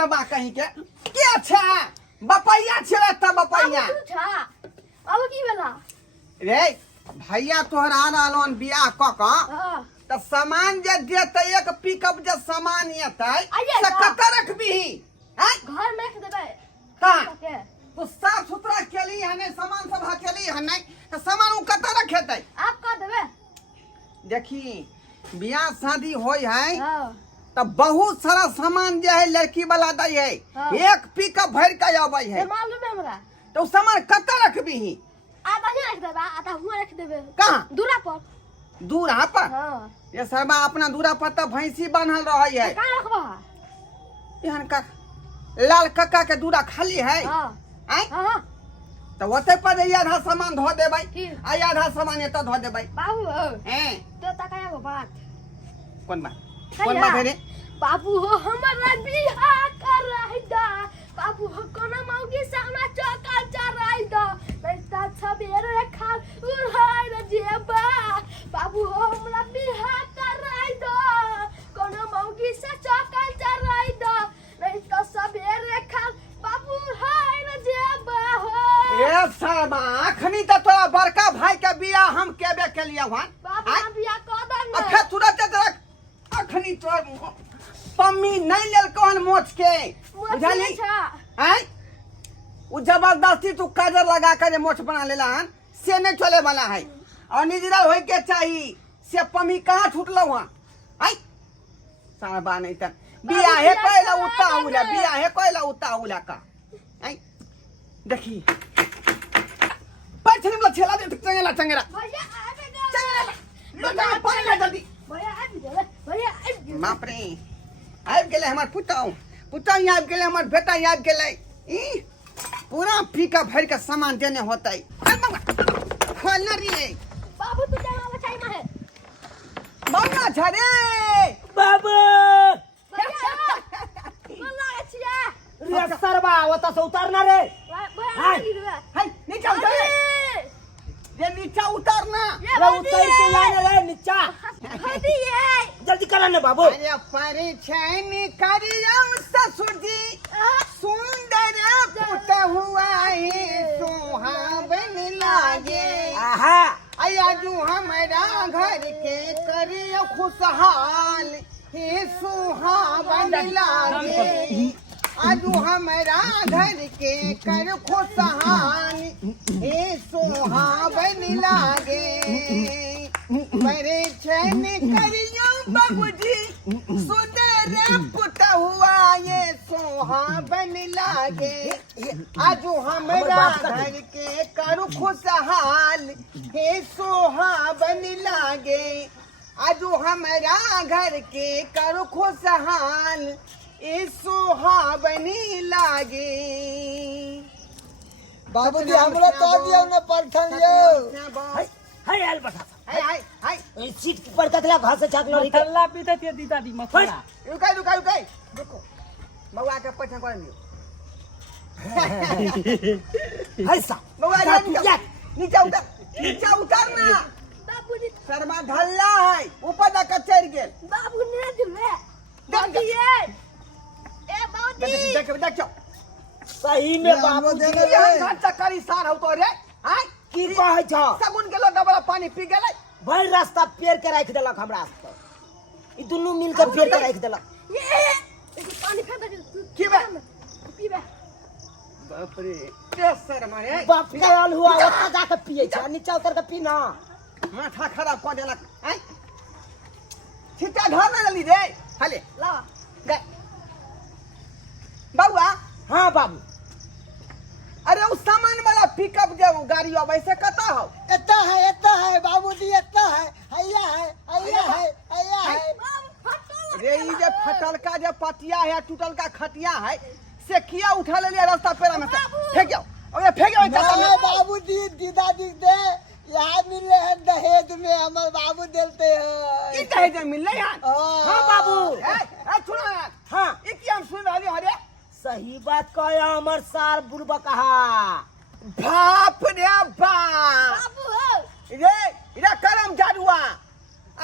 सरबा कहीं के छे बपैया छे त बपैया बाबू तू छा बाबू की बेला रे भैया तोहर आ रहलन बियाह क क हां त सामान जे देते एक पिकअप जे सामान एतै आइए से ना। कत रखबी हैं घर में रख देबे का के तो साफ सुथरा केली है नहीं सामान सब हकेली है नहीं तो सामान उ कत रखेतै आप का देबे देखी बियाह शादी होय है हां तब बहुत सारा सामान जे है लड़की वाला दै है हाँ। एक पिकअप भर के आबै है ये मालूम है हमरा तो सामान कत रखबी आधा ही रख देबे आधा हुआ रख देबे कहाँ दूरा पर दूरा पर हां ये सरबा अपना दूरा पर तो भैंसी बांधल रही है का रखबा यहाँ का लाल कक्का के दूरा खाली है हां आय हां तो ओते पर ये आधा सामान धो देबै ठीक। आ ये आधा सामान एत धो देबै बाबू हैं तो तकाया गो बात कौन बात है रे बाबू हो हमरा बियाह कर रही दा बाबू हो कोना मौगी सामना चौका चराई दा बेटा सबेरे खा उड़ाई रे जेबा बाबू हो हमरा बियाह कर रही दा कोना मौगी से चौका चराई दा बेटा सबेरे खा बाबू हाय रे जेबा हो ए सरबा अखनी तो तोरा बड़का भाई के बियाह हम केबे के लिए हन बाबू हम बियाह कर दन अखे तुरंत तक अखनी तोर पम्मी नहीं लेल कौन मोच के बुझाली हैं उ जबरदस्ती तू काजर लगा कर मोछ बना लेला हन से नहीं चले वाला है और निजरा होय के चाहिए से पम्मी कहां छूटलो हन हैं सरबा नहीं त बियाह है कोइला उता उला बियाह है कोइला उता उला का हैं देखी पैसे निकला छेला दे चंगेला चंगेला भैया आवे गा चंगेला लगा पानी ला जल्दी भैया आ गेले भैया आ गेले बाप रे आबि गेले हमर पुतौ पुतौ आबि गेले हमर बेटा आबि गेले ई पूरा फीका भर के सामान देने होतै खोल न रे बाबू तू जाना बचाई में है बाबा झरे बाबू भैया मन लागे छिया रे सरबा ओता से उतारना रे भैया आ गिरवे हाय नीचे उतर रे नीचे उतर ना रे उतर के लाने रे नीचा हदी है जल्दी करा ने बाबू अरे परिचय करियो ससुर जी सुंदर पुत हुआ है सुहावन लागे आहा आजू हमारा घर के करियो खुशहाल हे सुहावन लागे आजू हमारा घर के कर खुशहाल हे सुहावन लागे मेरे चैन करियो बाबूजी सुंदर पुत हुआ ये सुहावन लागे आजू हमारा घर के कर खुशहाल हे सुहावन लागे आजू हमारा घर के कर खुशहाल ए सुहावनी लागे बाबूजी हमरो तो दियो न परठन यो हाय हाय आल बसा हाय हाय हाय ए सीट पर कतला घास से छाकलो रे मसल्ला पीते थे दीदा दी मसल्ला रुकाई रुकाई रुकाई देखो बउआ के पैसा कर लियो हाय सा बउआ नीचे उतर ना बाबूजी शर्मा ढल्ला है ऊपर तक चढ़ गेल बाबू ने दिले देखिए ए बाबूजी देखो सही में बाबू दे जी रे घर चक्करी सार हो तो रे हाय की कहै छ सगुन गेलो डबला पानी पी गेलै भर रास्ता पेर के राख देलक हमरा ई दुनू मिल के पेर के राख देलक ये पानी फेंक दे की बे पीबे बाप रे के शर्मा रे बाप के आल हुआ ओता जाके पिए छ नीचा उतर के पी ना माथा खराब कर देलक हाय छिटा घर में ली रे हाले ला गए बउआ हां बाबू अरे उस सामान वाला पिकअप जो गाड़ी अब ऐसे कता हो एता है बाबूजी एता है हैया है रे ई जे फटलका जे पतिया है टूटल का खटिया है से किया उठा ले लिया रास्ता पेरा में से फेंक जाओ अबे फेंक जाओ चाचा नहीं में बाबूजी दीदा दी दे यहाँ मिले हैं दहेज में हमारे बाबू देते ई हैं दहेज मिल ले यार हां बाबू ए सुनो यार हां ई की हम सुन रहली हरे सही बात कहया हमर सार बुढ़बा कहा बाप रे बाप बाबू हो रे करम जादुआ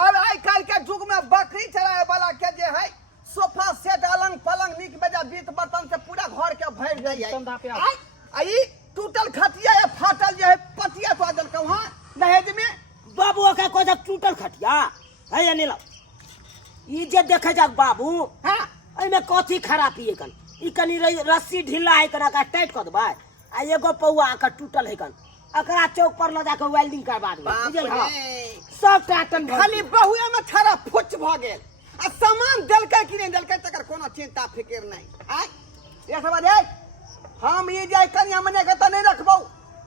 अब आई काल के युग में बकरी चराए वाला के जे है सोफा सेट अलंग पलंग निक बेजा बीत बर्तन जाई कंधा पे आई आई टूटल खटिया या फाटल जो है पतिया तो आदल का वहां दहेज में बाबू का कोई टूटल खटिया है या नहीं ला ई जे देखे जा बाबू हां एहि में कथी खराबी है कन ई कनी रस्सी ढीला है कना का टाइट कर देबा आ एगो पौआ का टूटल है कन अकरा चौक पर लगा के वेल्डिंग करबा देबा बुझल हां सब टाटन खाली बहुए में थारा फुच भ गेल आ सामान देलकै कि नहीं देलकै तकर कोनो चिंता फिकर नहीं आई ये सब दे हम ये जाय कन्या मने के त नहीं रखबौ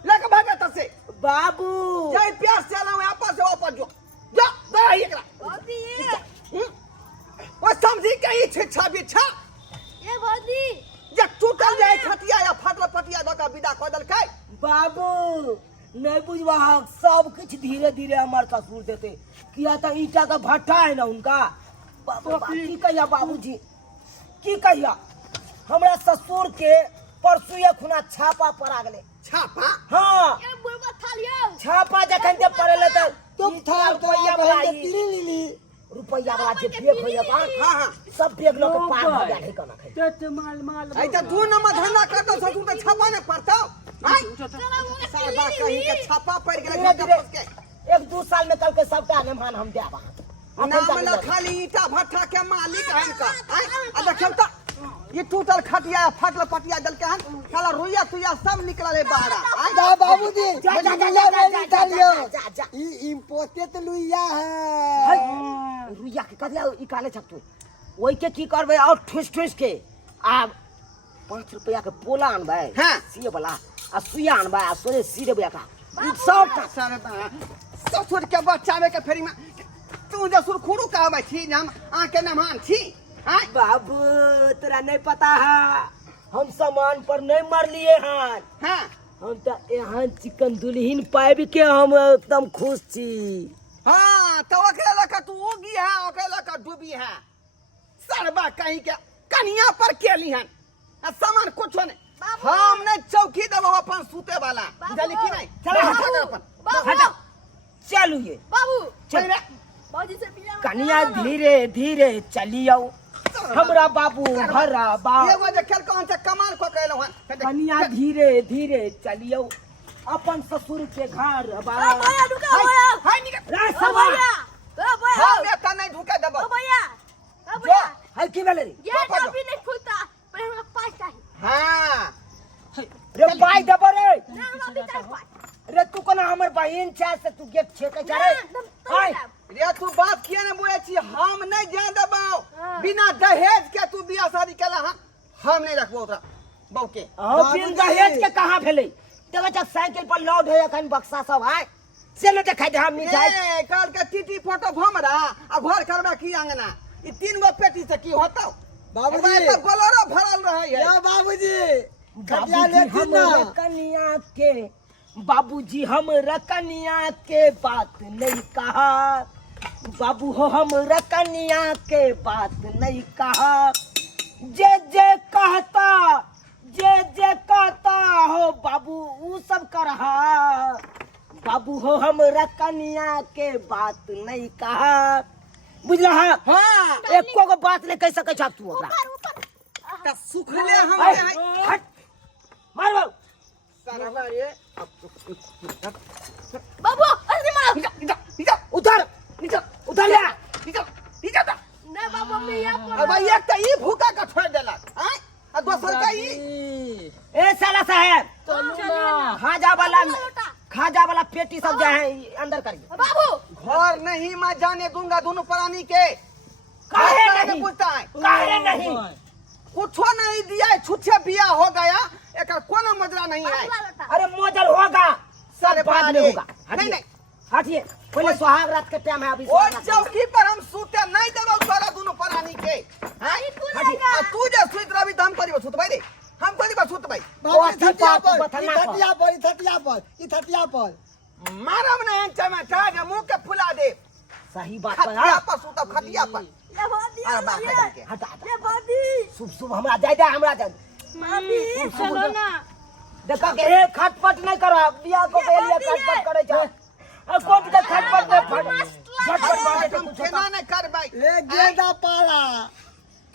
लेके भागे त से बाबू जाय प्यास चला वापस से वापस जो जा दे एकरा भाभी वो समझी के ई छिछा बिछा ये भाभी जे टूटल जाय खटिया या फाटल पटिया द के विदा क देलकै बाबू नहीं बुझवा सब कुछ धीरे धीरे हमार ससुर देते किया तो ईटा का भट्टा है ना उनका की कहिया बाबूजी की कहिया हमरा ससुर के परसू ये खुना छापा पड़ा गले छापा हाँ ये बुढ़वा था लियो छापा जखन के पड़े तो तुम था रुपया बहन वाला के तिली लीली रुपया वाला जे बेग होया बा हां हां सब बेग लोग के पार हो गया है कना खाई चट माल माल आई त दू नंबर धंधा करतो ससुर त छापा ने पड़तो आई सारा कहीं के छापा पड़ गेलै धीरे धीरे एक दो साल में कल के सबका निमान हम देबा नाम ना खाली ईटा भट्ठा के मालिक है इनका आ देखियो त ये टूटल खटिया फाटल पटिया दल के हन साला रुइया तुइया सब निकलल है बाहर आई जा बाबूजी जा, जा, जा, लुइया जा, में जा, निकाल जा, लियो जा, जा। ई इम्पोर्टेड लुइया है रुइया के कदिया ई काले छकतू ओई के की करबे और ठुस ठुस के आ 5 रुपया के पोला अनबे हाँ। सीए वाला आ सुइया अनबे आ सोरे सीरे बुया का ई सब का सारे ससुर के बचावे के फेरी में तू जे सुरखुरु कहबै छी हम आके नमान छी आई बाबू तोरा नहीं पता है हम सामान पर नहीं मर लिए हैं हां हम तो यहाँ चिकन दुल्हन पाइब के हम एकदम खुश छी हां तो ओकरे लका तू उगी है ओकरे लका डूबी है सरबा कहीं के कनिया पर केली हन आ सामान कुछो नहीं हम ने चौकी देबो अपन सूते वाला बुझली कि नहीं चला हटा दे अपन हटा चलू ये बाबू चल रे बाबूजी से मिला कनिया धीरे धीरे चलियो हमरा बाबू भरा बा एगो जे खेल कौन से कमाल को कहलो हन कनिया धीरे धीरे चलियो अपन ससुर के घर बा भैया रुको भैया हाय निकल रे सवा भैया हम बेटा नहीं ढुके देबो भैया जो भैया है की भेले रे ये तो भी नहीं खुलता पर हमरा पास चाहिए हां रे बाई दबो रे ना हमरा भी चाहिए पास रे तू कोना हमर बहिन छै से तू गेट छेके जा रे हाय रे तू बात किए ने बोले छी हम नहीं जान देबो हाँ। बिना दहेज के तू बियाह शादी केला हम नहीं रखबो ओकरा बहू के बिन दहेज के कहां भेले देखो जब साइकिल पर लोड है अखन बक्सा सब है से न देखाई दे हम मिठाई ए काल के टीटी फोटो घमरा आ घर करबा की अंगना ई 3 गो पेटी से की होतौ बाबूजी। एमे तो बोलेरो भरल रहै है या बाबूजी खटिया बाबूजी लेती ना हम कनिया के बाबूजी हम कनिया के बात नहीं कहा बाबू हो हम कनिया के बात नहीं कहा जे जे कहता हो बाबू ऊ सब करहा बाबू हो हम कनिया के बात नहीं कहा बुझला हां एको को बात नहीं कह सकै छ तू ओकरा त सुखले हम हाय, है हट मार बाबू सारा रे बाबू अरे मारो उधर उधर ले इजा नहीं बाबू मैं यहाँ पर अब एक त ई भूखा का छोड़ देलक हैं आ दोसर का ई ए साला साहब चलिए खाजा वाला पेटी सब जो है अंदर करिए बाबू घर नहीं मैं जाने दूंगा दोनों प्राणी के काहे घर नहीं? पूछता है काहे नहीं कुछो नहीं दिया है छुच्छे बिया हो गया एक कोनो मजरा नहीं है अरे मोजर होगा सारे सब बाद में होगा नहीं नहीं हटिए पहले सुहाग रात के टाइम है अभी वो सुहाग रात का। चौकी पर हम सूते नहीं देबो तोरा दोनों प्राणी के हैं हटिए आ तू जे सुत रवि त हम करी सुत भाई रे हम करी सुत भाई बाबूजी अथी खटिया पात पर बथना ई खटिया पर मारम ने चमचा के मुंह के फुला दे सही बात पर खटिया हाँ। पर सुत खटिया पर ये भाभी अरे बाप रे के हटा हटा ये भाभी शुभ शुभ हमरा जाय दे हमरा जाय भाभी चलो ना देखा के ए खटपट नहीं करो बियाह को के लिए खटपट करे छ अब कोट के खटपट में फट झटपट मारे तो हम कुछ केना होता नहीं करबै ए गेंदा पाला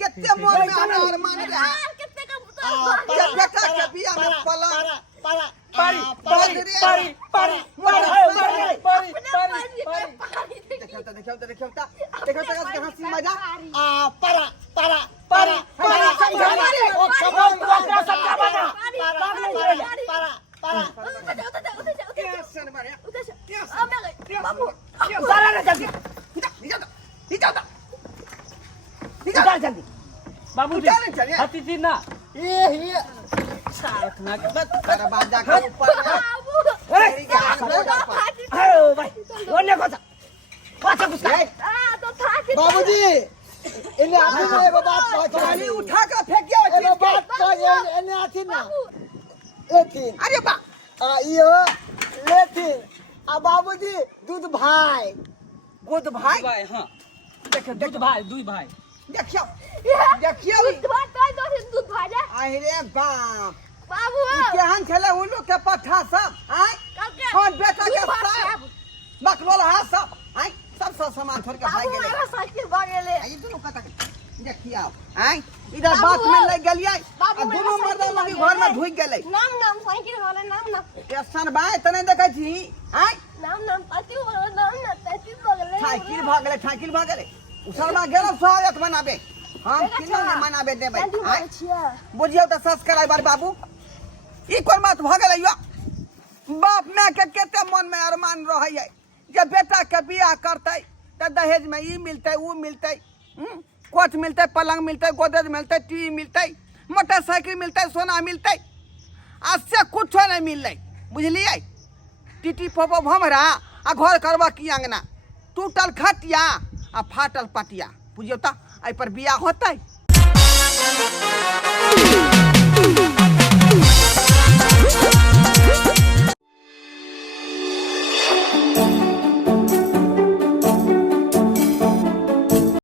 कितने मोर में हमरा अरमान रहा कितने का ये बेटा के में पलंग पारा पारी पारी पारी पारी देखियो हंसी मजा पारा पारा पारी पारा जल्दी बाबूजी उतारे चलिए। हाथी थी ना ये ना के बाद दरवाजा के ऊपर मेरी जान अरे भाई ओने को पाछा कुछ बाबूजी इन्हें आती ना एगो बात पानी कहता उठा कर फेंकियो एगो चीज के बात कह इन्हें आती ना लेथिन अरे बा यो लेथिन आ बाबूजी दूध भाई गुड भाई भाई हां देखियो दूध भाई दुई भाई देखियो अरे बाप ई केहन छले उन लोग के पठा सब आय कौन बेटा के सब बकलोल हा सब आय सब सामान छोड़ के भाग गेले आई दोनों कता देखियो आय इधर बात में लग गेलियै आ दोनों मर्दा लगी घर में ढुक गेलै टेंशन बाय तने देखै छी आय साइकिल भाग गेलै उसरमा गेल स्वागत मनाबे हम किलो ने मनाबे देबै आय बुझियो त सब्सक्राइबर बाबू ई कोन बात भ गेलै यो बाप माय के केते मन में अरमान रहै है जे बेटा के बियाह करतै त दहेज में ई मिलतै ऊ मिलतै कोच मिलतै पलंग मिलतै गोदरेज मिलतै टीवी मिलतै मोटरसाइकिल मिलतै सोना मिलतै आज से कुछ नहीं मिललै बुझलियै टीटी पोपो भमरा आ घर करबा की अंगना टूटल खटिया आ फाटल पटिया बुझियो त एहि पर बियाह होतै।